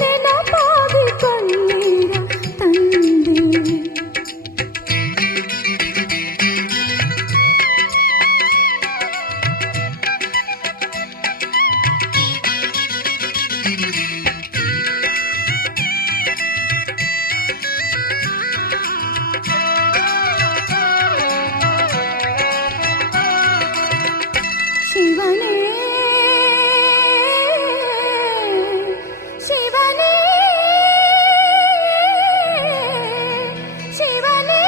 ನೆನಪಾಗಿ ಕಣ್ಣೀರ ತಂದೆ. ಶಿವನೇ ಶಿವನೇ ಶಿವನೇ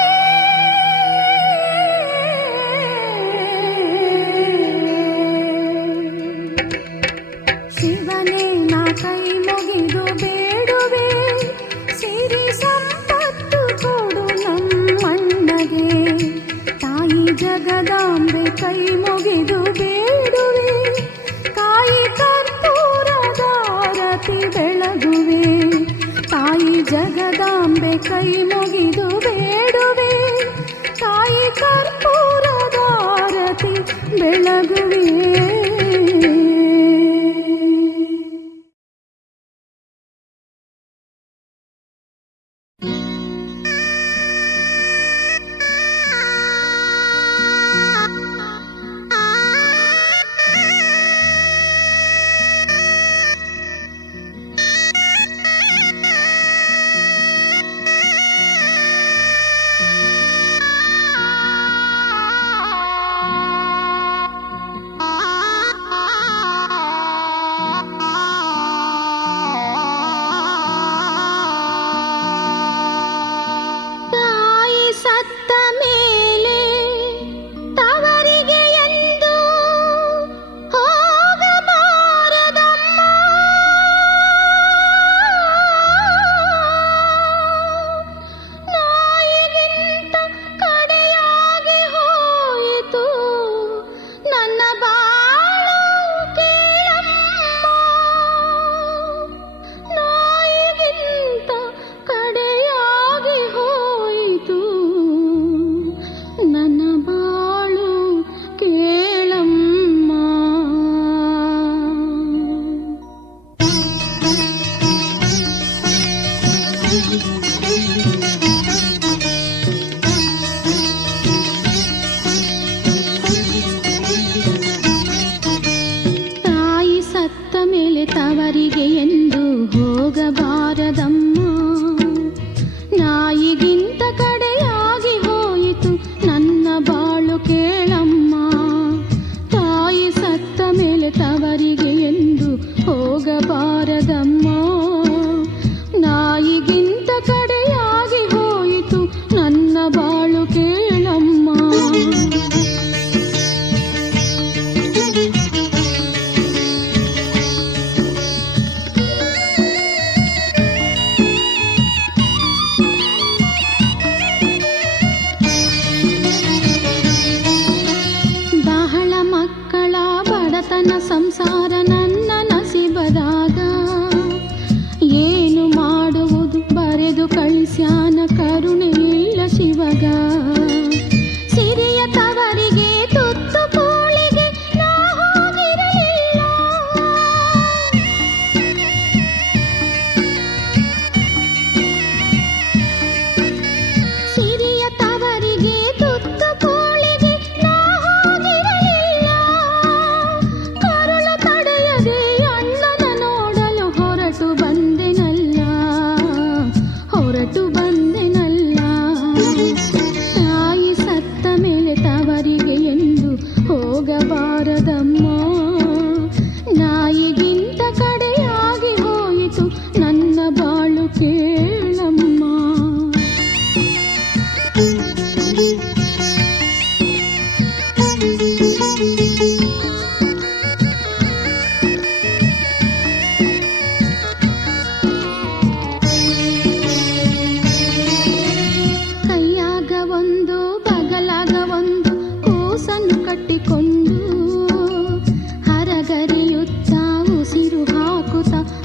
ಶಿವನೇ ನಾ ಕೈ ಮುಗಿದು ಬೇಡುವೆ, ಸಿರಿ ಸಂಪತ್ತು ಕೊಡು ನಮ್ಮಣ್ಣಗೆ. ತಾಯಿ ಜಗದಾಂಬೆ ಕೈ ಮುಗಿದು ಬೇಡುವೆ, ಕಾಯಿ ಕರ್ಪೂರದಾರತಿ ಬೆಳಗುವೆ. ತಾಯಿ ಜಗದಾಂಬೆ ಕೈ ಮುಗಿದು ಬೇಡುವೆ, ಕಾಯಿ ಕರ್ಪೂರದಾರತಿ ಬೆಳಗುವೆ.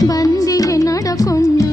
ಬಂದಿಗೆ ನಡಕೊಂಡು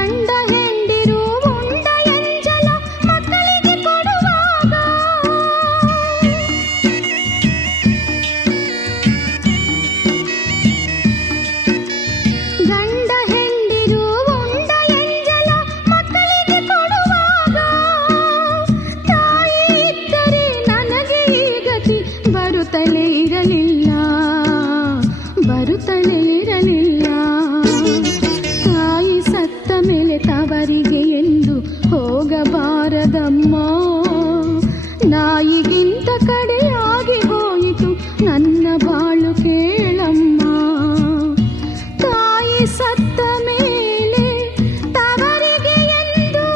ಗಂಡ ಹೆಂಡಿರು ಉಂಡ ಎಂಜಲ ಮಕ್ಕಳಿಗೆ ಕೊಡುವಾಗ ಗಂಡ ಹೆಂಡಿರು ಉಂಡ ಎಂಜಲ ಮಕ್ಕಳಿಗೆ ಕೊಡುವಾಗ ತಾಯಿ ಇದ್ದರೆ ನನಗೆ ಈ ಗತಿ ಬರುತ್ತಲೇ ಇರಲಿಲ್ಲ ಬರುತ್ತಲೇ ಇರಲಿಲ್ಲ. ತಾಯಿ ಸತ್ತ ಮೇಲೆ ತವರಿಗೆ ಎಂದು ಹೋಗಬಾರದಮ್ಮ. ನಾಯಿಗಿಂತ ಕಡೆಯಾಗಿ ಹೋಯಿತು ನನ್ನ ಬಾಳು ಕೇಳಮ್ಮ. ತಾಯಿ ಸತ್ತ ಮೇಲೆ ತವರಿಗೆ ಎಂದು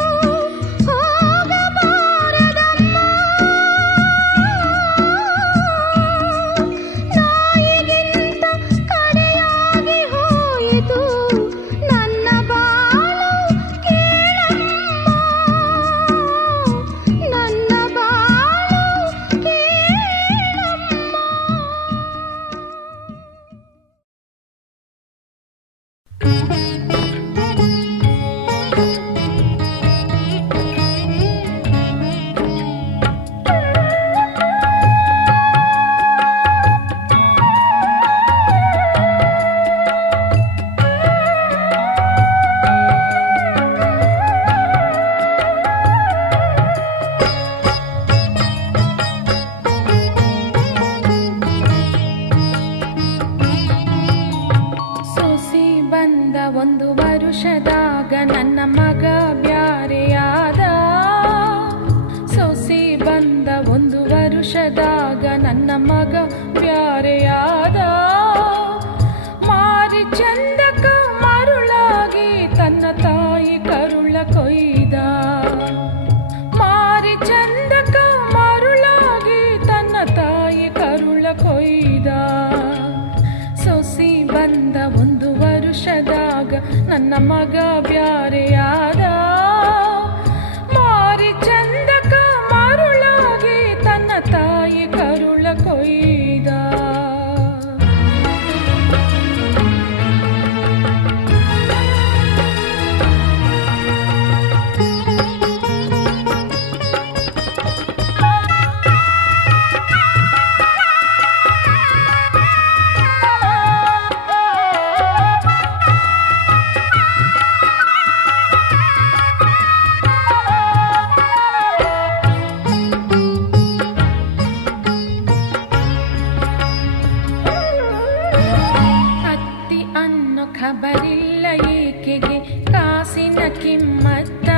ಹೋಗಬಾರದಮ್ಮ. ನಾಯಿಗಿಂತ ಕಡೆಯಾಗಿ ಹೋಯಿತು ನನ್ನ ಬಾಳು ಕೇಳಮ್ಮ. ನನ್ನ ಬಾಳು ಕೇಳಮ್ಮ. ಸೊಸಿ ಬಂದ ಒಂದು ವರುಷದಾಗ ನನ್ನ ಮಗ ಬ್ಯಾರೆಯಾದ. ಸೊಸಿ ಬಂದ ಒಂದು ವರುಷದಾಗ ನನ್ನ ಮಗ ಬ್ಯಾರೆಯಾದ. ಮಾರಿ ಚಂದಕ ಮರುಳಾಗಿ ತನ್ನ ತಾಯಿ ಕರುಳ ಕೊಯ್ದ. ಮಾರಿ ಚಂದಕ ಮರುಳಾಗಿ ತನ್ನ ತಾಯಿ ಕರುಳ ಕೊಯ್ದ. ಸೊಸಿ ಬಂದ ಒಂದು ವರುಷದಾಗ ನನ್ನ ಮಗ ಬ್ಯಾರೆಯಾದ. ಮಾರಿ ಚಂದಕ ಮರುಳಾಗಿ ತನ್ನ ತಾಯಿ ಕರುಳ ಕೊಯ್ದ. ಅತ್ತಿ ಅನ್ನೋ ಖಬರಿಲ್ಲ ಈಕೆಗೆ ಕಾಸಿನ ಕಿಮ್ಮತ್ತ.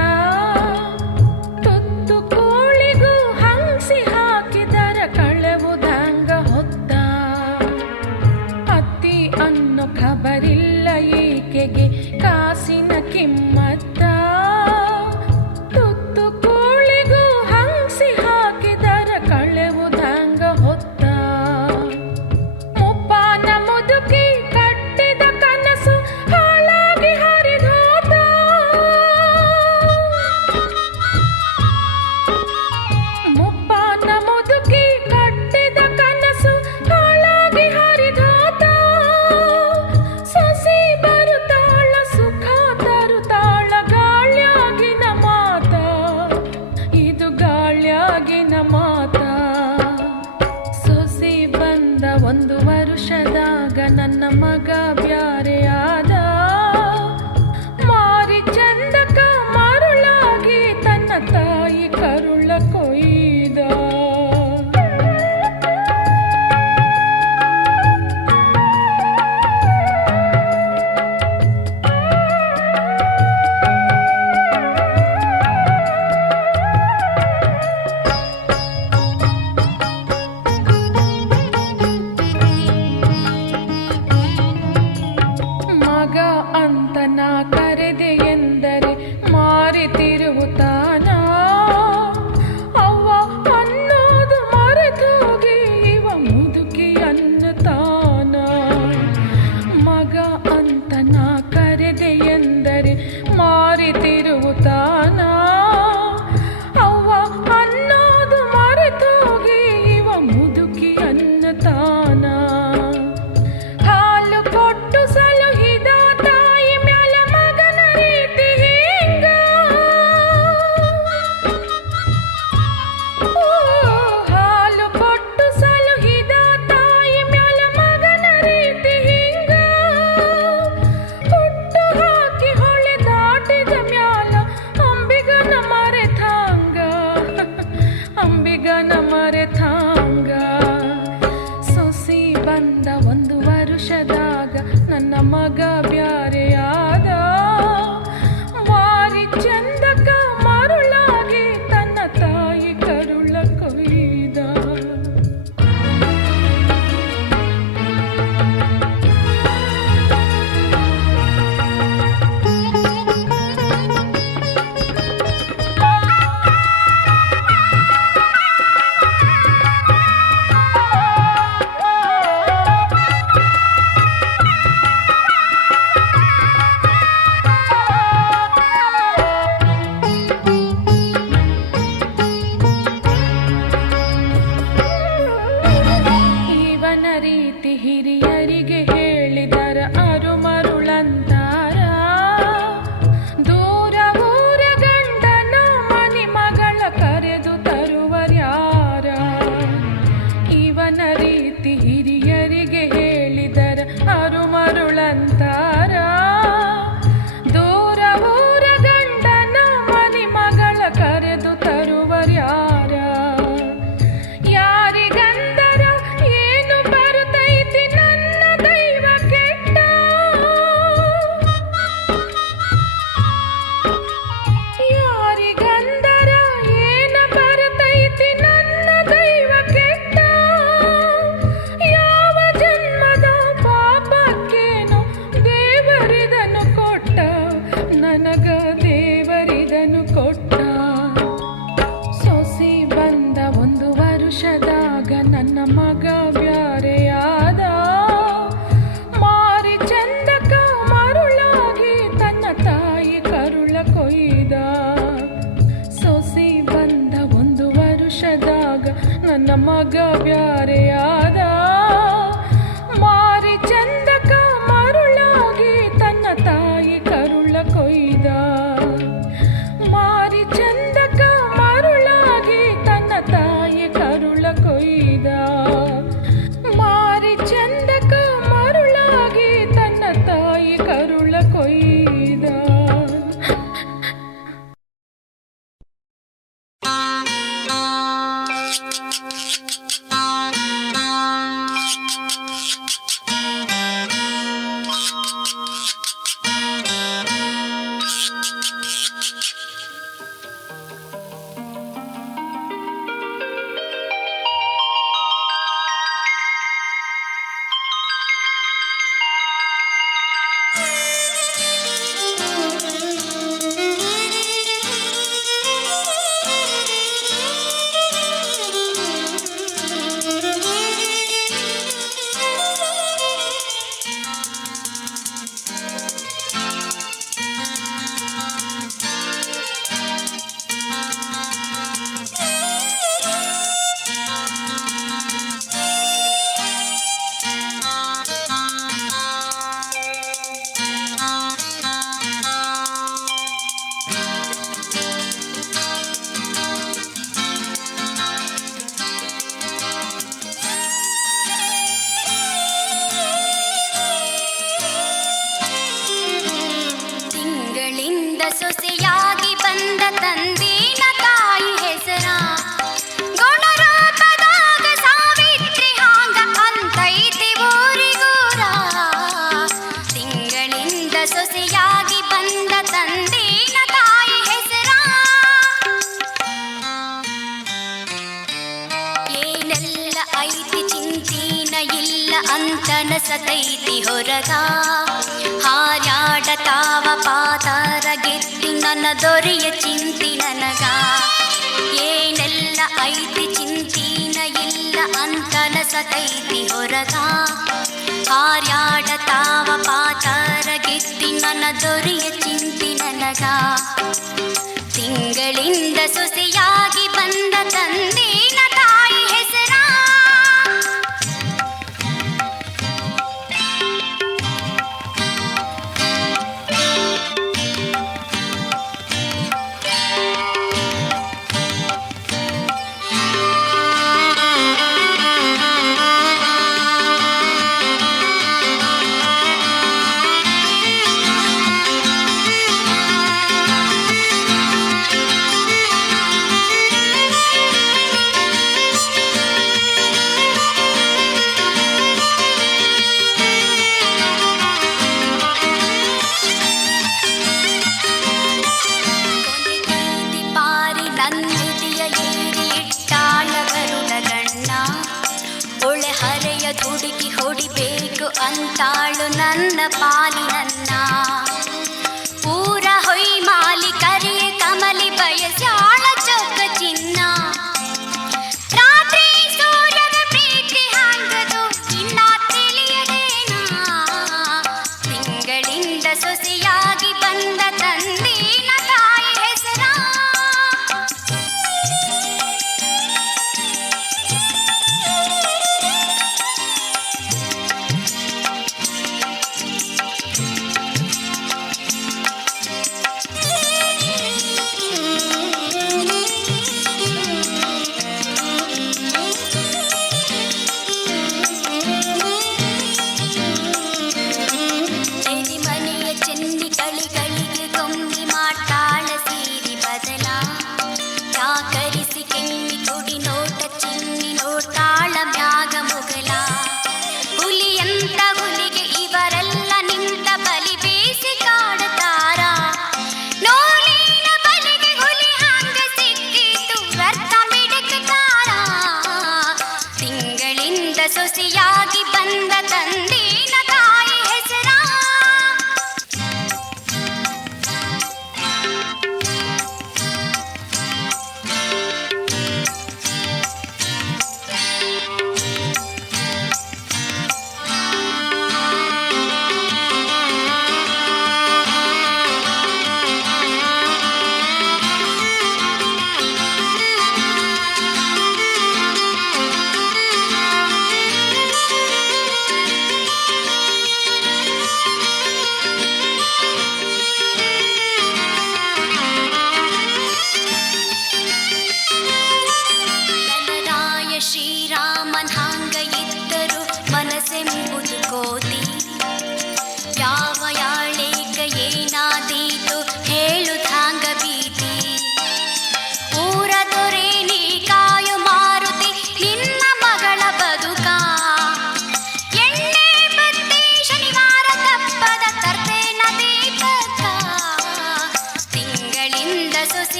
ತುತ್ತು ಕೋಳಿಗೂ ಹಂಸಿ ಹಾಕಿದರ ಕಳೆವುದಂಗ ಹೊತ್ತ. ಅತ್ತಿ ಅನ್ನೋ ಖಬರಿಲ್ಲ ಈಕೆಗೆ ಕಾಸಿನ ಕಿಮ್ಮತ್ತ. ತುತ್ತು ಕೋಳಿಗೂ ಹಂಸಿ ಹಾಕಿದರ ಕಳೆವುದಂಗ ಹೊತ್ತ. ಮುಪ್ಪಾನ ಮುದುಕಿ ಕಟ್ಟಿದ ಕನಸು ಹಾಳಾಗಿ ಹರಿದೋತ. ಮುಪ್ಪಾನ ಮುದುಕಿ ಕಟ್ಟಿದ ಕನಸು ಹಾಳಾಗಿ ಹರಿದೋತ. ಸೊಸಿ ಬರುತ್ತಾಳ ಸುಖ ತರುತ್ತಾಳ ದೇವರಿದನು ಕೊಟ್ಟ. ಸೊಸಿ ಬಂದ 1 ವರುಷದಾಗ ನನ್ನ ಮಗ ಬ್ಯಾರೆಯಾದ. ಮಾರಿ ಚಂದಕ ಮರುಳಾಗಿ ತನ್ನ ತಾಯಿ ಕರುಳ ಕೊಯ್ದ. ಸೊಸಿ ಬಂದ 1 ವರುಷದಾಗ ನನ್ನ ಮಗ ಬ್ಯಾರೆಯಾದ. ಮಾರಿ ಚಂದಕ ಮರುಳಾಗಿ ತನ್ನ ತಾಯಿ ಕರುಳ ಕೊಯ್ದ. ಮಾರಿ ಚಂದಕ ಮರುಳಾಗಿ ತನ್ನ ತಾಯಿ ಕರುಳ ಕೊಯ್ದ. ಮಾರಿ ಚಂದಕ ಮರುಳಾಗಿ ತನ್ನ ತಾಯಿ ಕರುಳ ಕೊಯ್ದ. ಸೊಸೆಯಾಗಿ ಬಂದ ತಂದೀನ ತಾಯಿ ಹೆಸರ ಗುಣರೂಪದಾಗ ಸಾವಿತ್ರಿ ಹಾಂಗ ಅಂತೈತಿ ಊರಿಗೂರ. ತಿಂಗಳಿಂದ ಸೊಸೆಯಾಗಿ ಬಂದ ತಂದೀನ ತಾಯಿ ಹೆಸರ ಏನೆಲ್ಲ ಐತಿ ಚಿಂತೀನ ಇಲ್ಲ ಅಂತನಸತೈತಿ ಹೊರಗ. ಹಾರ್ಯಾಡತಾವ ಪಾತಾರ ಗೆದ್ದಿ ನನ್ನ ದೊರೆಯ ಚಿಂತಿ ನನಗ. ಏನೆಲ್ಲ ಐತಿ ಚಿಂತೀನ ಇಲ್ಲ ಅಂತನಸತೈತಿ ಹೊರಗ. ಹಾರ್ಯಾಡತಾವ ಪಾತಾರ ಗೆದ್ದಿ ನನ್ನ ದೊರೆಯ ಚಿಂತಿ ನನಗ. ತಿಂಗಳಿಂದ ಸೊಸೆಯಾಗಿ ಬಂದ ತಂದೀನ ತಾಯಿ ಹೆಸರ ಹುಡುಗಿ ಹೊಡಿಬೇಕು ಅಂತಾಳು ನನ್ನ ಪಾಲಿನನ್ನ. ಊರ ಹೊಯ್ ಮಾಲಿ ಕರಿಯ ಕಮಲಿ ಬಯಸಾಳ ಚೊಕ್ಕ ಚಿನ್ನ. ರಾತ್ರಿ ಸೂರ್ಯದ ಪ್ರೀತಿ ಹಾಂಗದು ಇನ್ನ ತಿಳಿಯದೇನಾ. ತಿಂಗಳಿಂದ ಸೊಸೆಯಾಗಿ ಬಂದ ತಂದೀನ ತಾಯಿ ಹೆಸರ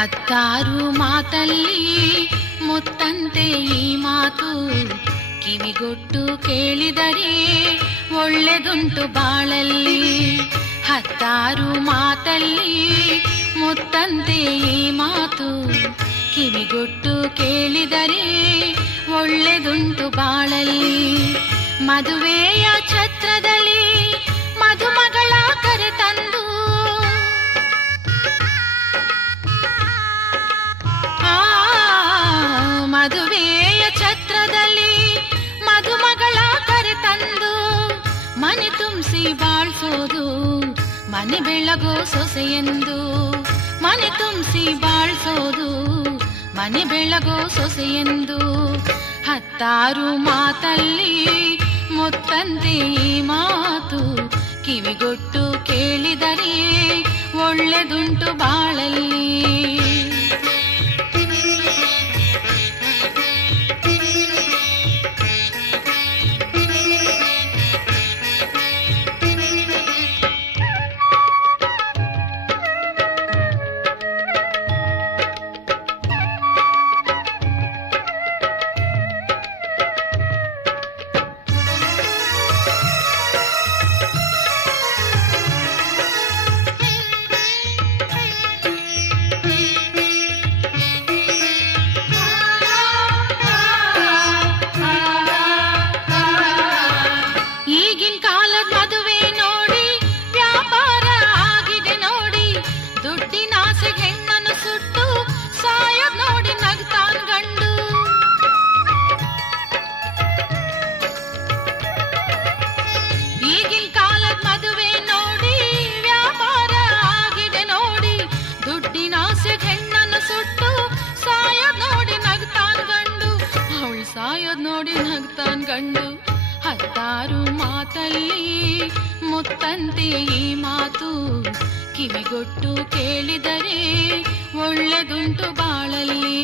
ಹತ್ತಾರು ಮಾತಲ್ಲಿ ಮುತ್ತಂತೆ ಈ ಮಾತು, ಕಿವಿಗೊಟ್ಟು ಕೇಳಿದರೆ ಒಳ್ಳೆದುಂಟು ಬಾಳಲ್ಲಿ. ಹತ್ತಾರು ಮಾತಲ್ಲಿ ಮುತ್ತಂತೆ ಈ ಮಾತು, ಕಿವಿಗೊಟ್ಟು ಕೇಳಿದರೆ ಒಳ್ಳೆದುಂಟು ಬಾಳಲ್ಲಿ. ಮದುವೆಯ ಛತ್ರದಲ್ಲಿ ಮಧುಮಗಳ ಕರೆ ತಂದು, ಮದುವೆಯ ಛತ್ರದಲ್ಲಿ ಮಧುಮಗಳ ಕರೆ ತಂದು, ಮನೆ ತುಂಬಿಸಿ ಬಾಳ್ಸೋದು ಮನೆ ಬೆಳಗೋ ಸೊಸೆಯೆಂದು. ಮನೆ ತುಂಬಿಸಿ ಬಾಳ್ಸೋದು ಮನೆ ಬೆಳಗೋ ಸೊಸೆಯೆಂದು. ಹತ್ತಾರು ಮಾತಲ್ಲಿ ಮುತ್ತಂತೆ ಈ ಮಾತು, ಕಿವಿಗೊಟ್ಟು ಕೇಳಿದರೆ ಒಳ್ಳೆದುಂಟು ಬಾಳಲ್ಲಿ. ನೋಡಿ ನಗ್ತಾನ್ ಗಂಡು. ಹತ್ತಾರು ಮಾತಲ್ಲಿ ಮುತ್ತಂತೆ ಈ ಮಾತು, ಕಿವಿಗೊಟ್ಟು ಕೇಳಿದರೆ ಒಳ್ಳೆದುಂಟು ಬಾಳಲ್ಲಿ.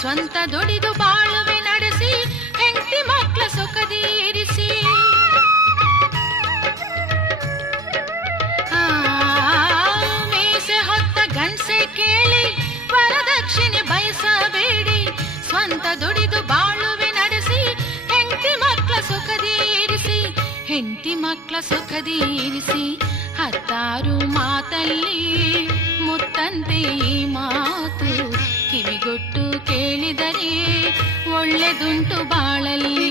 ಸ್ವಂತ ದುಡಿದು ಬಾಳುವೆ ನಡೆಸಿ, ಹೆಂಡತಿ ಮಕ್ಕಳ ಸುಖದಿ ಇರಿಸಿ. ಮೀಸೆ ಹೊತ್ತ ಗಂಡಸೆ ಕೇಳಿ ವರದಕ್ಷಿಣೆ ಬಯಸಬೇಡಿ. ಸ್ವಂತ ದುಡಿದು ಬಾಳುವೆ ನಡೆಸಿ, ಹೆಂಡತಿ ಮಕ್ಕಳ ಸುಖದಿ ಇರಿಸಿ. ಹೆಂಡತಿ ಮಕ್ಕಳ ಸುಖದಿ ಇರಿಸಿ. ಹತ್ತಾರು ಮಾತಲ್ಲಿ ಮುತ್ತಂತೆ ಈ ಮಾತು, ಕಿವಿಗೊಟ್ಟು ಕೇಳಿದರೆ ಒಳ್ಳೆದುಂಟು ಬಾಳಲ್ಲಿ.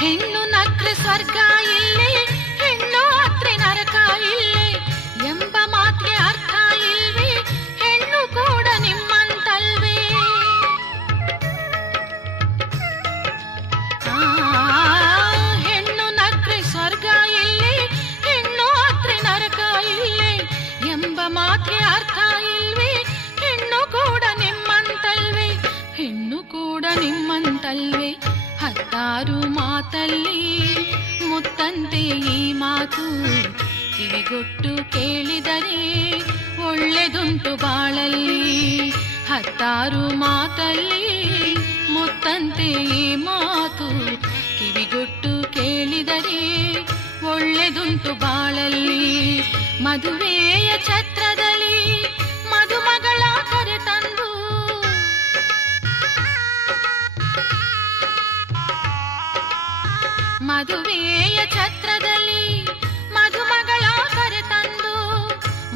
ಹೆಣ್ಣು ನಕ್ರೆ ಸ್ವರ್ಗ ಇಲ್ಲೇ, ಹೆಣ್ಣು ಅತ್ರೆ ನರಕ ಇಲ್ಲೇ ಎಂಬ ಮಾತಿಗೆ ಅರ್ಥ ಇಲ್ವೇ? ಹೆಣ್ಣು ಕೂಡ ನಿಮ್ಮಂತಲ್ವೇ? ಹೆಣ್ಣು ನಕ್ರೆ ಸ್ವರ್ಗ ಇಲ್ಲೇ, ಹೆಣ್ಣು ಅತ್ರೆ ನರಕ ಇಲ್ಲೇ ಎಂಬ ಮಾತಿಗೆ ಅರ್ಥ ಇಲ್ವೇ? ಹೆಣ್ಣು ಕೂಡ ನಿಮ್ಮಂತಲ್ವೇ? ಹೆಣ್ಣು ಕೂಡ ನಿಮ್ಮಂತಲ್ವೇ? ಹತ್ತಾರು ಮಾತಲ್ಲಿ ಮುತ್ತಂತೆ ಈ ಮಾತು, ಕಿವಿಗೊಟ್ಟು ಕೇಳಿದರೆ ಒಳ್ಳೆದುಂಟು ಬಾಳಲ್ಲಿ. ಹತ್ತಾರು ಮಾತಲ್ಲಿ ಮುತ್ತಂತೆ ಈ ಮಾತು ಕಿವಿಗೊಟ್ಟು ಕೇಳಿದರೆ ಒಳ್ಳೆದುಂಟು ಬಾಳಲ್ಲಿ. ಮದುವೆಯ ಛತ್ರದಲ್ಲಿ ಮದುಮಗಳ ಕರೆ ತಂದು ಮದುವೆಯ ಛತ್ರದಲ್ಲಿ ಮದುಮಗಳ ಕರೆ ತಂದು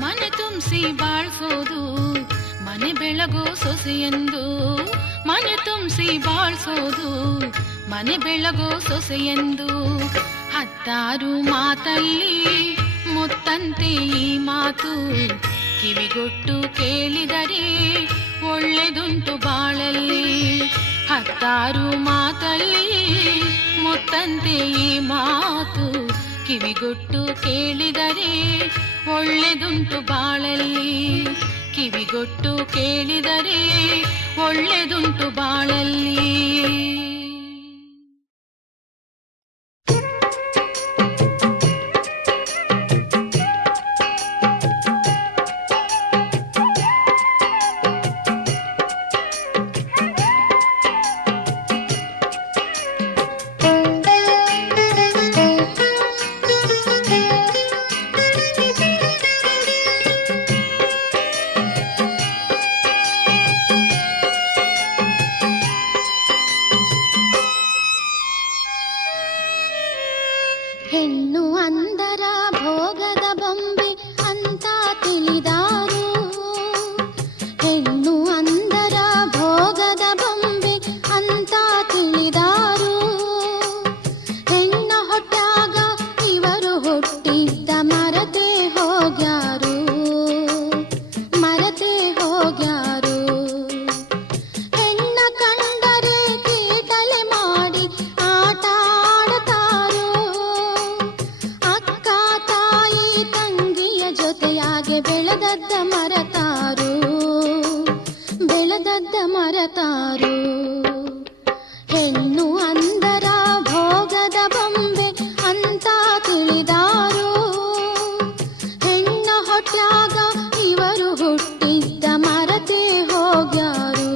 ಮನೆ ತುಂಬಿಸಿ ಬಾಳ್ಸೋದು ಮನೆ ಬೆಳಗೋ ಸೊಸೆಯೆಂದು. ಮನೆ ತುಂಬಿಸಿ ಬಾಳ್ಸೋದು ಮನೆ ಬೆಳಗೋ ಸೊಸೆಯೆಂದು. ಹತ್ತಾರು ಮಾತಲ್ಲಿ ಮುತ್ತಂತೆ ಈ ಮಾತು ಕಿವಿಗೊಟ್ಟು ಕೇಳಿದರೆ ಒಳ್ಳೆದುಂಟು ಬಾಳಲ್ಲಿ. ಹತ್ತಾರು ಮಾತಲ್ಲಿ ಮುತ್ತಂತೆ ಈ ಮಾತು ಕಿವಿಗೊಟ್ಟು ಕೇಳಿದರೆ ಒಳ್ಳೆದುಂಟು ಬಾಳಲ್ಲಿ. ಕಿವಿಗೊಟ್ಟು ಕೇಳಿದರೆ ಒಳ್ಳೆದುಂಟು ಬಾಳಲ್ಲಿ. ಹೆಣ್ಣು ಅಂದರ ಭೋಗದ ಬೊಂಬೆ ಅಂತ ತಿಳಿದಾರು. ಹೆಣ್ಣು ಅಂದರ ಭೋಗದ ಬೊಂಬೆ ಅಂತ ತಿಳಿದಾರು. ಹೆಣ್ಣ ಹೊಟ್ಟಾಗ ಇವರು ಹುಟ್ಟಿದ್ದ ಮರತೆ ಹೋಗ್ಯಾರು, ಮರತೆ ಹೋಗ್ಯಾರು. ಹೆಣ್ಣ ಕಂಡರೆ ಕೀಟಲೆ ಮಾಡಿ ಆಟ ಆಡತಾರು. ಅಕ್ಕ ತಾಯಿ ತಂಗಿಯ ಜೊತೆಯಾಗೆ ಬೆಳೆದದ್ದ ಮರತಾರು, ಬೆಳೆದದ್ದ ಮರತಾರು. ಹೆಣ್ಣು ಅಂದರ ಭೋಗದ ಬೊಂಬೆ ಅಂತ ತಿಳಿದಾರು. ಹೆಣ್ಣ ಹೊಟ್ಯಾಗ ಇವರು ಹುಟ್ಟಿದ್ದ ಮರತೆ ಹೋಗ್ಯಾರು.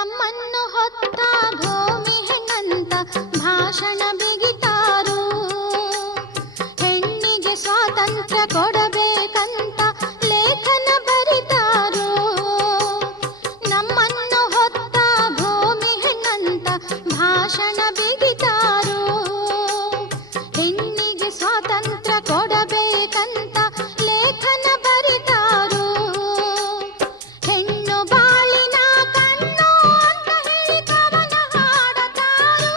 ನಮ್ಮನ್ನು ಹೊತ್ತ ಭೂಮಿ ಹೆಣ್ಣಂತ ಭಾಷಣ ಬಿಗಿತಾರು. ಹೆಣ್ಣಿಗೆ ಸ್ವಾತಂತ್ರ್ಯ ಕೊಡಬೇಕಂತ ಲೇಖನ ಬರಿತಾರು. ನಮ್ಮನ್ನು ಹೊತ್ತ ಭೂಮಿ ಹೆಣ್ಣಂತ ಭಾಷಣ ಬಿಗಿತಾರು. ಹೆಣ್ಣಿಗೆ ಸ್ವಾತಂತ್ರ್ಯ ಕೊಡಬೇಕಂತ ಲೇಖನ ಬರಿತಾರು. ಹೆಣ್ಣು ಬಾಳಿನ ಕಣ್ಣು ಅಂತ ಹೇಳಿ ಕವನ ಹಾಡತಾರು.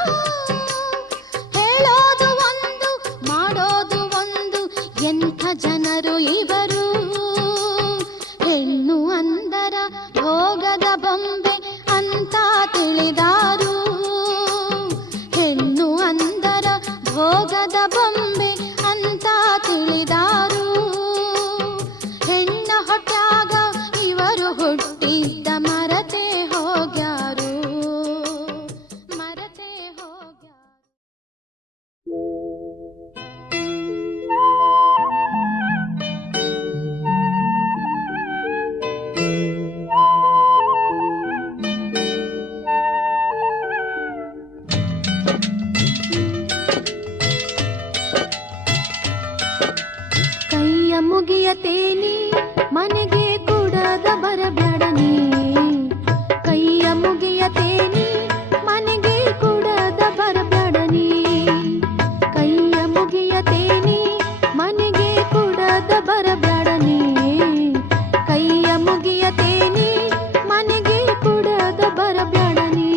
ಹೇಳೋದು ಒಂದು ಮಾಡೋದು ಒಂದು, ಎಂಥ ಜನರು ಇವರು. ಹೆಣ್ಣು ಅಂದರ ಭೋಗದ ಬೊಂಬೆ ಅಂತ ತಿಳಿದಾರು. ಹೆಣ್ಣು ಅಂದರ ಭೋಗದ ಬೊಂಬೆ ಅಂತ ತಿಳಿದಾರು. ಹೆಣ್ಣ ಹೊಟ್ಯಾಗ ಇವರು ಹುಟ್ಟಿದ್ದ ಮರತೆ ಹೋಗ್ಯಾರು, ಮರತೆ ಹೋಗ್ಯಾರು. ಕೈಯ ಮುಗಿಯತೇನಿ ಮನೆಗೆ ಕೂಡದ ಬರಬ್ಯಾಡನಿ. ಕೈಯ ಮುಗಿಯತೇನಿ ಮನೆಗೆ ಕೂಡದ ಬರಬ್ಯಾಡನಿ. ಕೈಯ ಮುಗಿಯತೇನಿ ಮನೆಗೆ ಕೂಡದ ಬರಬ್ಯಾಡನಿ. ಕೈಯ ಮುಗಿಯತೇನಿ ಮನೆಗೆ ಕೂಡದ ಬರಬ್ಯಾಡನಿ.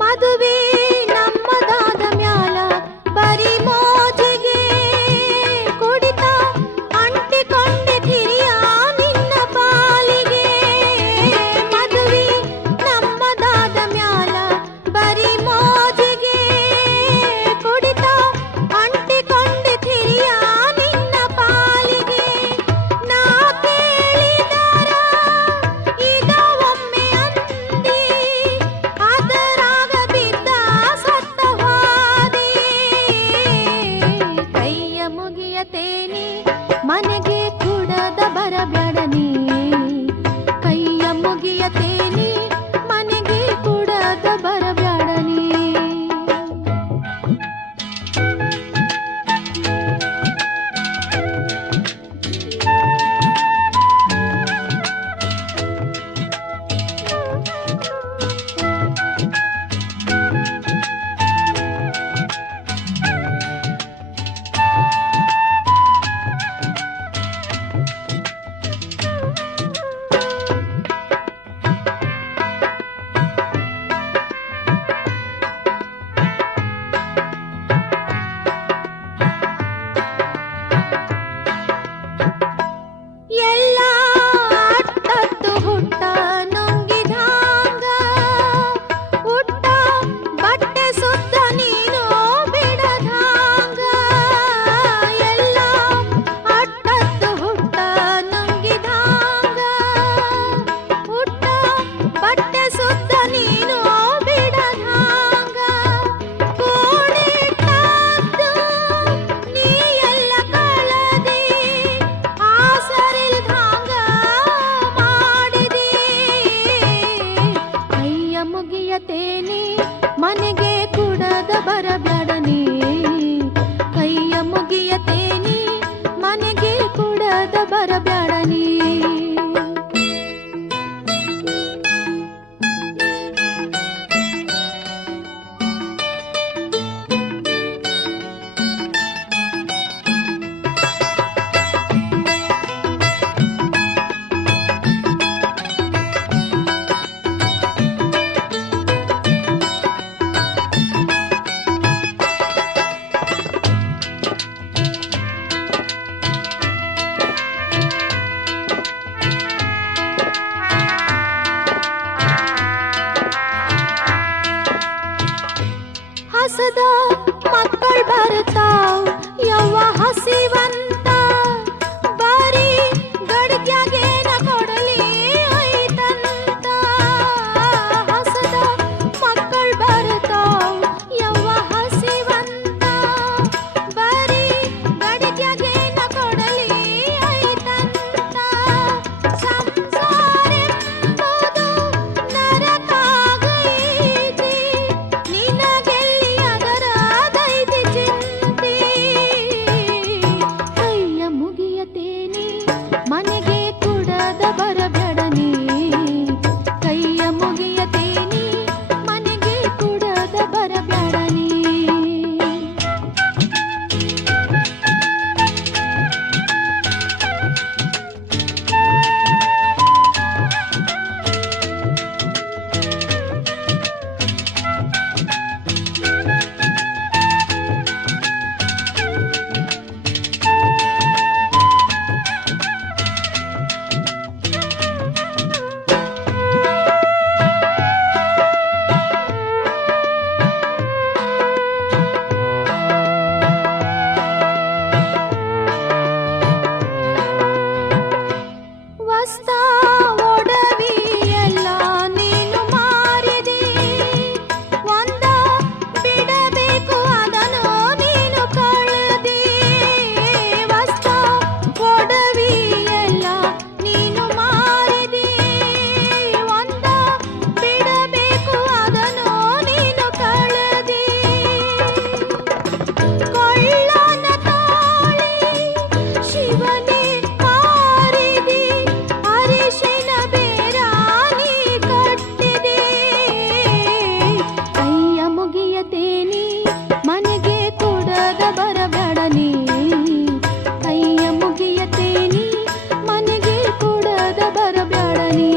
ಮದುವೆ ನಮ್ಮದಾದ ಮ್ಯಾಲ ಬರಿ ಮೋಜಿಗೆ ಕುಡಿತ ಅಂಟಿಕೊಂಡೆ ತಿರಿಯ ನಿನ್ನ ಪಾಲಿಗೆ. ಮದುವೆ ನಮ್ಮದಾದ ಮ್ಯಾಲ ಬರಿ ಮೋಜಿಗೆ ಕುಡಿತ ಅಂಟಿಕೊಂಡೆ ತಿರಿಯ ನಿನ್ನ ಪಾಲಿಗೆ. ನಾ ಕೇಳಿದರ ಇದ ಒಮ್ಮೆ ಅಂದಿ, ಅದರಾಗ ಬಿದ್ದ ಸತ್ತ ಹೋದಿ. ಕೈಯ ಮುಗಿಯತೇನಿ ಮನೆಗೆ ಕೂಡದ ಬರಬ್ಯಾಡನಿ. ಕೈಯ ಮುಗಿಯತೇನಿ ಮನೆಗೆ ಕೂಡದ ಬರಬ್ಯಾಡನಿ. ಎಲ್ಲ ಅಟ್ಟತ್ತು ಹುಟ್ಟ ನುಂಗಿದಾಂಗ, ಹುಟ್ಟ ಬಟ್ಟೆ ಸುತ್ತ ನೀನು ಬಿಡದಾಂಗ. ಎಲ್ಲ ಅಟ್ಟತ್ತು ಹುಟ್ಟ ನುಂಗಿದಾಂಗ, ಹುಟ್ಟ ಬಟ್ಟೆ ಸುತ್ತ ನೀನು ಬಿಡದಾಂಗ. ಕೂಡಿಟ್ಟದ್ದು ನೀ ಎಲ್ಲ ಕಳದಿ, ಆಸರಿಲ್ದಂಗ ಮಾಡಿದಿ. ಕೈಯ ಮುಗಿಯತೇನಿ ಮನೆಗೆ ಕೂಡದ ಬರಬ್ಯಾಡನಿ. ಕೈಯ ಮುಗಿಯತೇನಿ ಮನೆಗೆ ಕೂಡದ ಬರಬ್ಯಾಡನಿ. ಜೀವನೇ ಮಾರಿದಿ ಅರಿಶಿನ ಬೇರಾನಿ ಕಟ್ಟಿದೆ ಕೈಯ ಮುಗಿಯತೇನಿ ಮನೆಗೆ ಕೊಡದ ಬರಬೇಡನಿ ಕೈಯ ಮುಗಿಯತೇನಿ ಮನೆಗೆ ಕೊಡದ ಬರಬೇಡನಿ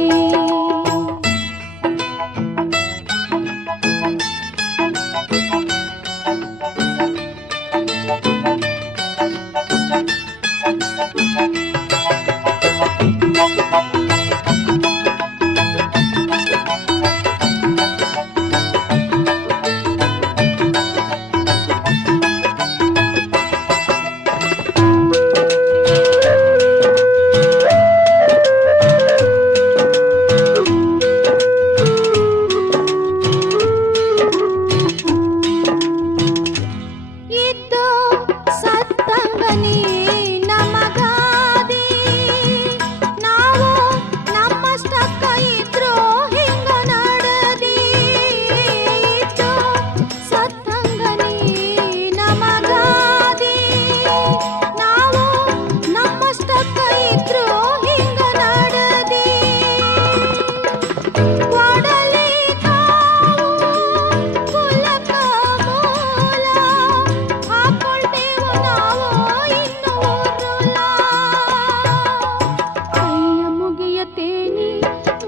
ಇದ್ದೋ ಸತ್ತಂಗನಿ ನಮಗಾದಿ ನಾವು ನಮ್ಮಷ್ಟಕ್ಕ ಇದ್ರೋ ಹಿಂಗ ನಡದಿ ಇದ್ದೋ ಸತ್ತಂಗನಿ ನಮಗಾದಿ ನಾವು ನಮ್ಮಷ್ಟಕ್ಕ ಇದ್ರೋ ಹಿಂಗ ನಡದಿ ಒಡಲಿ ಕಾವು ಕುಲಕ ಮೂಲ ಹಾಕೊಳ್ತೇವು ನಾವು ಇನ್ನು ಊರುಲ ಕೈಯ ಮುಗಿಯತೇನಿ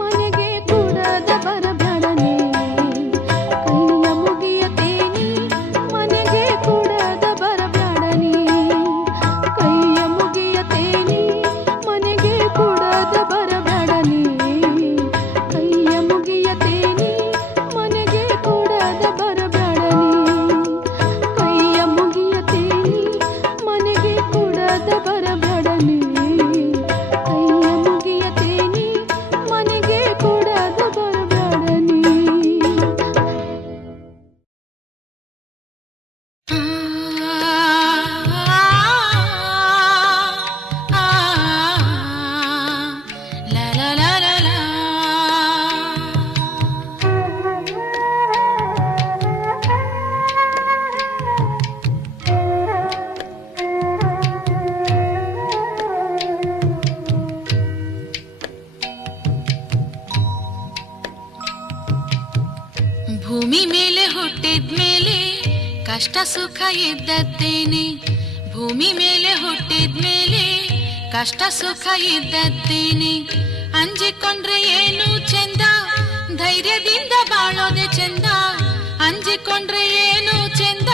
ಮನೆಗೆ ಕೊಡದ ಬರಬೇಡನೆ ಕೈಯ ಮುಗಿಯತೇನಿ ಮನೆಗೆ ಕೊಡದ ಬರಬೇಡನೆ ಕೈಯ ಮುಗಿಯತೇನಿ ಮನೆಗೆ ಕೊಡದ ಬರಬೇಡನೆ ಕೈಯ ಮುಗಿಯತೇನಿ ಮನೆಗೆ ಕೊಡದ ಬರಬೇಡನೆ ಕೈಯ ಮುಗಿಯತೇನಿ ಮನೆಗೆ ಕೊಡದ ಬರಬೇಡನೆ ಕೈಯ ಮುಗಿಯತೇನಿ ಮನೆಗೆ ಕೊಡದ ಬರಬೇಡನೆ ಭೂಮಿ ಮೇಲೆ ಹುಟ್ಟಿದ್ಮೇಲೆ ಕಷ್ಟ ಸುಖ ಇದ್ದದ್ದೇನೆ ಭೂಮಿ ಮೇಲೆ ಹುಟ್ಟಿದ್ಮೇಲೆ ಕಷ್ಟ ಸುಖ ಇದ್ದದ್ದೇನೆ ಅಂಜಿಕೊಂಡ್ರೆ ಏನು ಚಂದ ಧೈರ್ಯದಿಂದ ಬಾಳೋದೆ ಚಂದ ಅಂಜಿಕೊಂಡ್ರೆ ಏನು ಚಂದ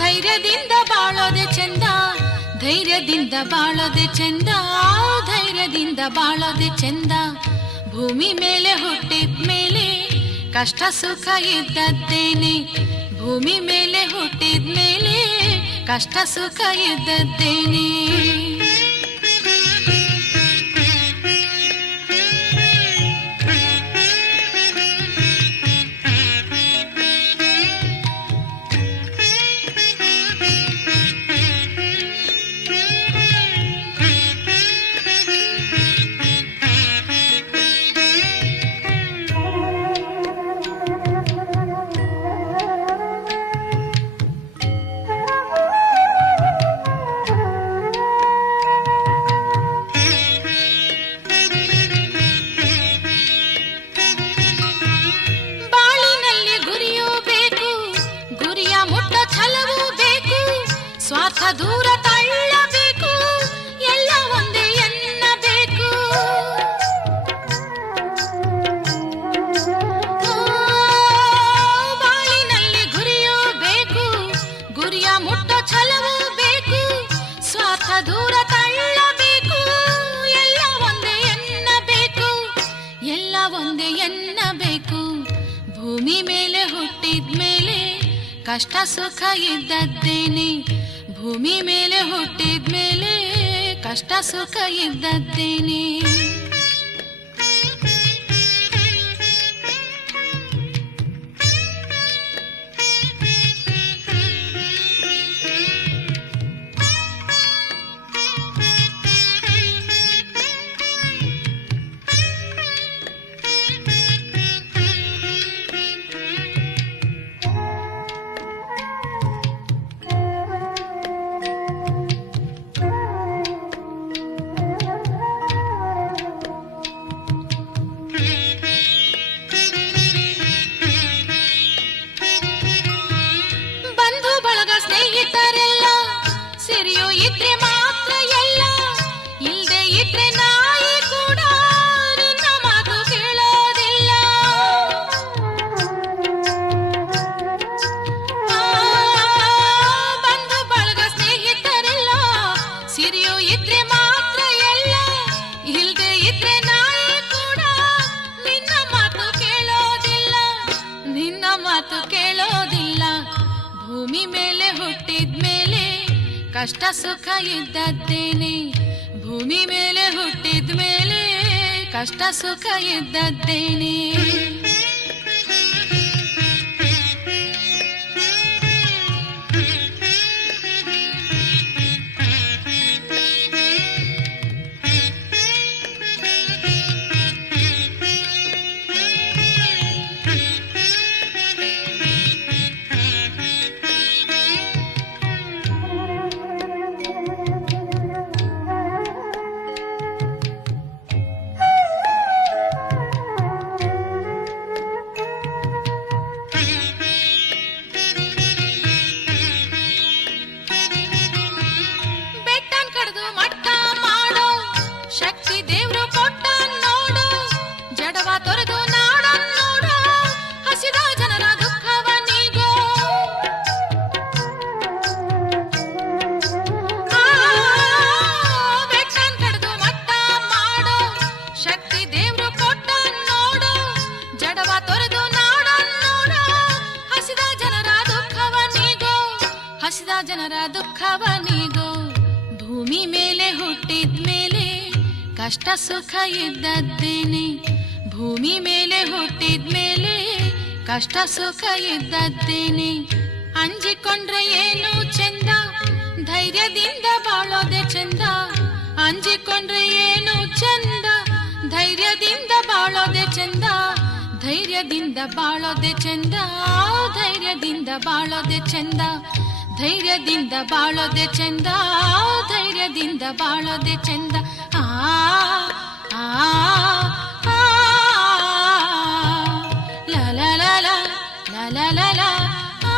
ಧೈರ್ಯದಿಂದ ಬಾಳೋದೆ ಚಂದ ಧೈರ್ಯದಿಂದ ಬಾಳೋದೆ ಚಂದ ಧೈರ್ಯದಿಂದ ಬಾಳೋದೆ ಚಂದ ಭೂಮಿ ಮೇಲೆ ಹುಟ್ಟಿದ್ಮೇಲೆ ಕಷ್ಟ ಸುಖ ಇದ್ದದ್ದೇನೆ ಭೂಮಿ ಮೇಲೆ ಹುಟ್ಟಿದ್ಮೇಲೆ ಕಷ್ಟ ಸುಖ ಇದ್ದದ್ದೇನೆ ಬಾಳಿನಲ್ಲಿ ಗುರಿಯೂ ಬೇಕು ಗುರಿಯ ಮುಟ್ಟ ಛಲವೂ ಬೇಕು ಸ್ವಾರ್ಥ ದೂರ ತಳ್ಳಬೇಕು ಎಲ್ಲ ಒಂದೇ ಎನ್ನಬೇಕು ಬಾಳಿನಲ್ಲಿ ಗುರಿಯೂ ಬೇಕು ಗುರಿಯ ಮುಟ್ಟ ಛಲವೂ ಬೇಕು ಸ್ವಾರ್ಥ ದೂರ ತಳ್ಳಬೇಕು ಎಲ್ಲ ಒಂದೇ ಎನ್ನಬೇಕು ಎಲ್ಲ ಒಂದೇ ಎನ್ನಬೇಕು ಭೂಮಿ ಮೇಲೆ ಹುಟ್ಟಿದ್ಮೇಲೆ ಕಷ್ಟ ಸುಖ ಇದ್ದದ್ದೇನೆ ಭೂಮಿ ಮೇಲೆ ಹುಟ್ಟಿದ್ಮೇಲೆ ಕಷ್ಟ ಸುಖ ಇದ್ದದ್ದೇನೆ ಇದ್ರೆ ಮಾತ್ರ ಎಲ್ಲ, ಇಲ್ದೆ ಇದ್ರೆ ನಾಯಿ ಕೂಡ ನಿನ್ನ ಮಾತು ಕೇಳೋದಿಲ್ಲ, ನಿನ್ನ ಮಾತು ಕೇಳೋದಿಲ್ಲ. ಭೂಮಿ ಮೇಲೆ ಹುಟ್ಟಿದ್ಮೇಲೆ ಕಷ್ಟ ಸುಖ ಇದ್ದದ್ದೇನೆ, ಭೂಮಿ ಮೇಲೆ ಹುಟ್ಟಿದ್ಮೇಲೆ ಕಷ್ಟ ಸುಖ ಇದ್ದದ್ದೇನೆ. ಜನರ ದುಃಖವನಿಗೋ. ಭೂಮಿ ಮೇಲೆ ಹುಟ್ಟಿದ್ಮೇಲೆ ಕಷ್ಟ ಸುಖ ಇದ್ದದ್ದೇನೆ, ಭೂಮಿ ಮೇಲೆ ಹುಟ್ಟಿದ್ಮೇಲೆ ಕಷ್ಟ ಸುಖ ಇದ್ದದ್ದೇನೆ. ಅಂಜಿಕೊಂಡ್ರೆ ಏನು ಚಂದ, ಧೈರ್ಯದಿಂದ ಬಾಳೋದೆ ಚಂದ. ಅಂಜಿಕೊಂಡ್ರೆ ಏನು ಚಂದ, ಧೈರ್ಯದಿಂದ ಬಾಳೋದೆ ಚಂದ. ಧೈರ್ಯದಿಂದ ಬಾಳೋದೆ ಚಂದ, ಧೈರ್ಯದಿಂದ ಬಾಳೋದೆ ಚಂದ. ಧೈರ್ಯದಿಂದ ಬಾಳೋದೆ ಚಂದ, ಧೈರ್ಯದಿಂದ ಬಾಳೋದೆ ಚಂದ. ಆ ಆ ಆ ಲ ಲ ಲ ಲ ಲ ಲ ಲ ಆ.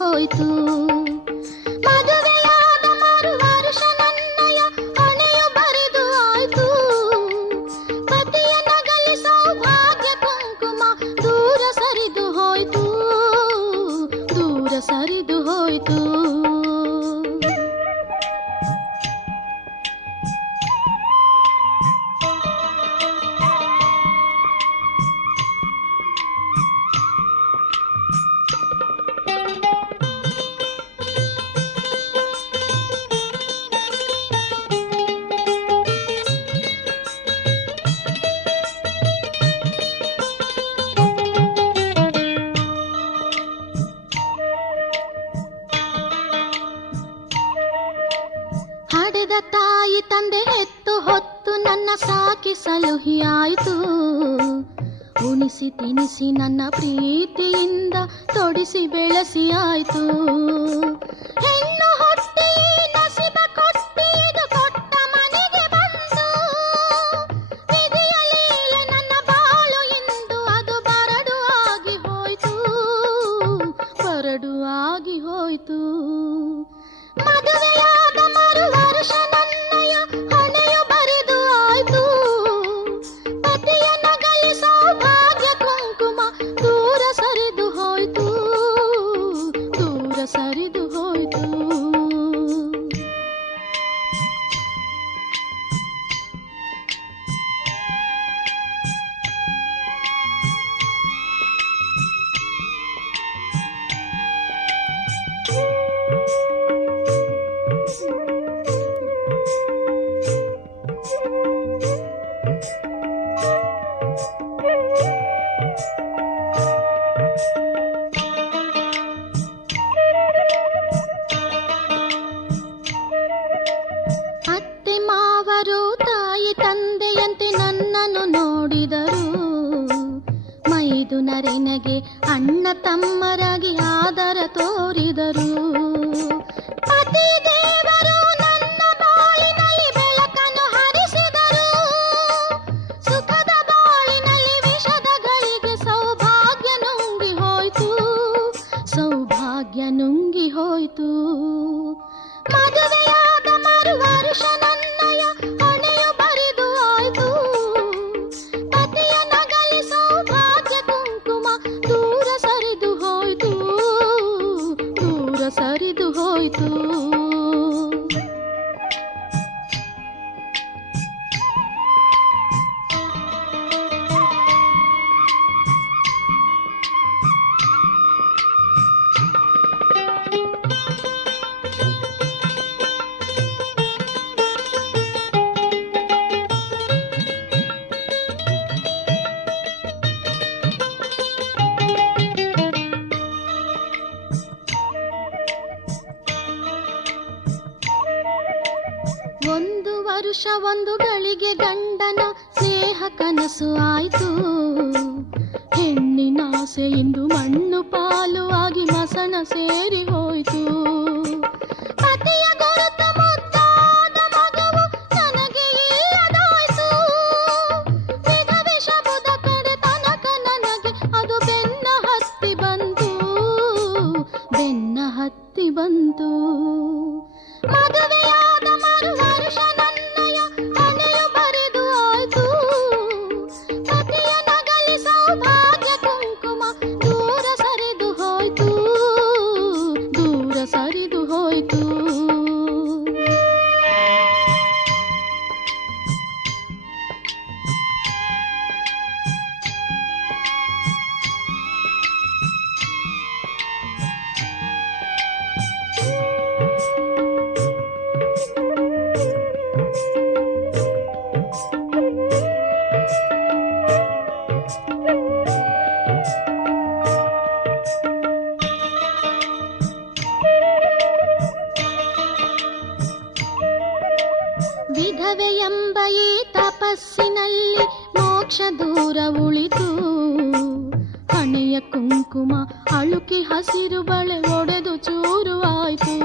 ಹೋಯ್ತು ಮದುವೆಯಾದ ಮರು ವರ್ಷ ನನ್ನಯ ಹಣೆಯು ಬರಿದು ಆಯ್ತು. ಪತಿಯ ನಗಲಿ ಸೌಭಾಗ್ಯ ಕುಂಕುಮ ದೂರ ಸರಿದು ಹೋಯ್ತು, ದೂರ ಸರಿದು ಹೋಯ್ತು. ಹಡೆದ ತಾಯಿ ತಂದೆ ಹೆತ್ತು ಹೊತ್ತು ನನ್ನ ಸಾಕಿ ಸಲುಹಿಯಾಯಿತು. ಉಣಿಸಿ ತಿನಿಸಿ ನನ್ನ ಪ್ರೀತಿಯಿಂದ ತೊಡಿಸಿ ಬೆಳೆಸಿ ಆಯ್ತು. ಹೆಣ್ಣು ಹೊಟ್ಟಿ ನಸಿಬ ಕೊಟ್ಟಿದು ಕೊಟ್ಟ ಮನೆಗೆ ಬಂದು, ವಿಧಿಯ ಲೀಲೆ ನನ್ನ ಬಾಳು ಇಂದು ಅದು ಬರಡು ಆಗಿ ಹೋಯ್ತು, ಬರಡು ಆಗಿ ಹೋಯ್ತು. ಮದುವೆಯಾದ ಮರು ವರ್ಷ ನನ್ನಯ ಹಣೆಯು ಬರಿದು ಆಯ್ತು. ಪತಿಯ ನಗಲಿ ಸೌಭಾಗ್ಯ ಕುಂಕುಮ ದೂರ ಸರಿದು ಹೋಯ್ತು, ದೂರ ಸರಿದು ಹೋಯ್ತು. ಅತ್ತೆ ಮಾವರು ತಾಯಿ ತಂದೆಯಂತೆ ನನ್ನನ್ನು ನೋಡಿದರು, ಮೈದುನರೆನಗೆ ಅಣ್ಣ ತಮ್ಮರಾಗಿ ಆದರ ತೋರಿದರು. ಪತಿ ದೇವರು ನನ್ನ ಬಾಳಿನಲ್ಲಿ ಬೆಳಕನ್ನು ಹರಿಸಿದರು, ಸುಖದ ಬಾಳಿನಲ್ಲಿ ವಿಷದ ಗಳಿಗೆ ಸೌಭಾಗ್ಯ ನುಂಗಿ ಹೋಯ್ತು, ಸೌಭಾಗ್ಯ ನುಂಗಿ ಹೋಯ್ತು. ಮದುವೆಯಾದ ಮರು ವರ್ಷ ನನ್ನಯ ಹಣೆಯು ಬರಿದು ಆಯ್ತು, ಪತಿಯ ನಗಲಿ ಸೌಭಾಗ್ಯ ಕುಂಕುಮ ದೂರ ಸರಿದು ಹೋಯ್ತು, ದೂರ ಸರಿದು ಹೋಯ್ತು. ಒಂದು ವರುಷ ಒಂದು ಗಳಿಗೆ ಗಂಡನ ಸ್ನೇಹ ಕನಸು ಆಯ್ತು, ಹೆಣ್ಣಿನ ಆಸೆ ಇಂದು ಮಣ್ಣು ಪಾಲು ಆಗಿ ಮಸಣ ಸೇರಿ ಹೋಯ್ತು. ಪತಿಯ ಗುರುತ ಮುದ್ದಾದ ಮಗವು ನನಗೆ ಇಲ್ಲದಾಯ್ತು, ವಿಧವೆ ಶಬುದ ಕಡೆ ತನಕ ನನಗೆ ಅದು ಬೆನ್ನ ಹತ್ತಿ ಬಂತು, ಬೆನ್ನ ಹತ್ತಿ ಬಂತು. ಮದುವೆಯಾದ ಮರು ವರ್ಷ ನನ್ನಯ ಹಣೆಯು ಬರಿದು ಆಯ್ತು, ಪತಿಯ ನಗಲಿ ಸೌಭಾಗ್ಯ ಕುಂಕುಮ ದೂರ ಸರಿದು ಹೋಯ್ತು, ದೂರ ಸರಿದು ಹೋಯ್ತು. ವಿಧವೆ ಎಂಬ ಈ ತಪಸ್ಸಿನಲ್ಲಿ ಮೋಕ್ಷ ದೂರ ಉಳಿತು, ಹಣೆಯ ಕುಂಕುಮ ಅಳುಕಿ ಹಸಿರು ಬಳೆ ಒಡೆದು ಚೂರು ಆಯ್ತು.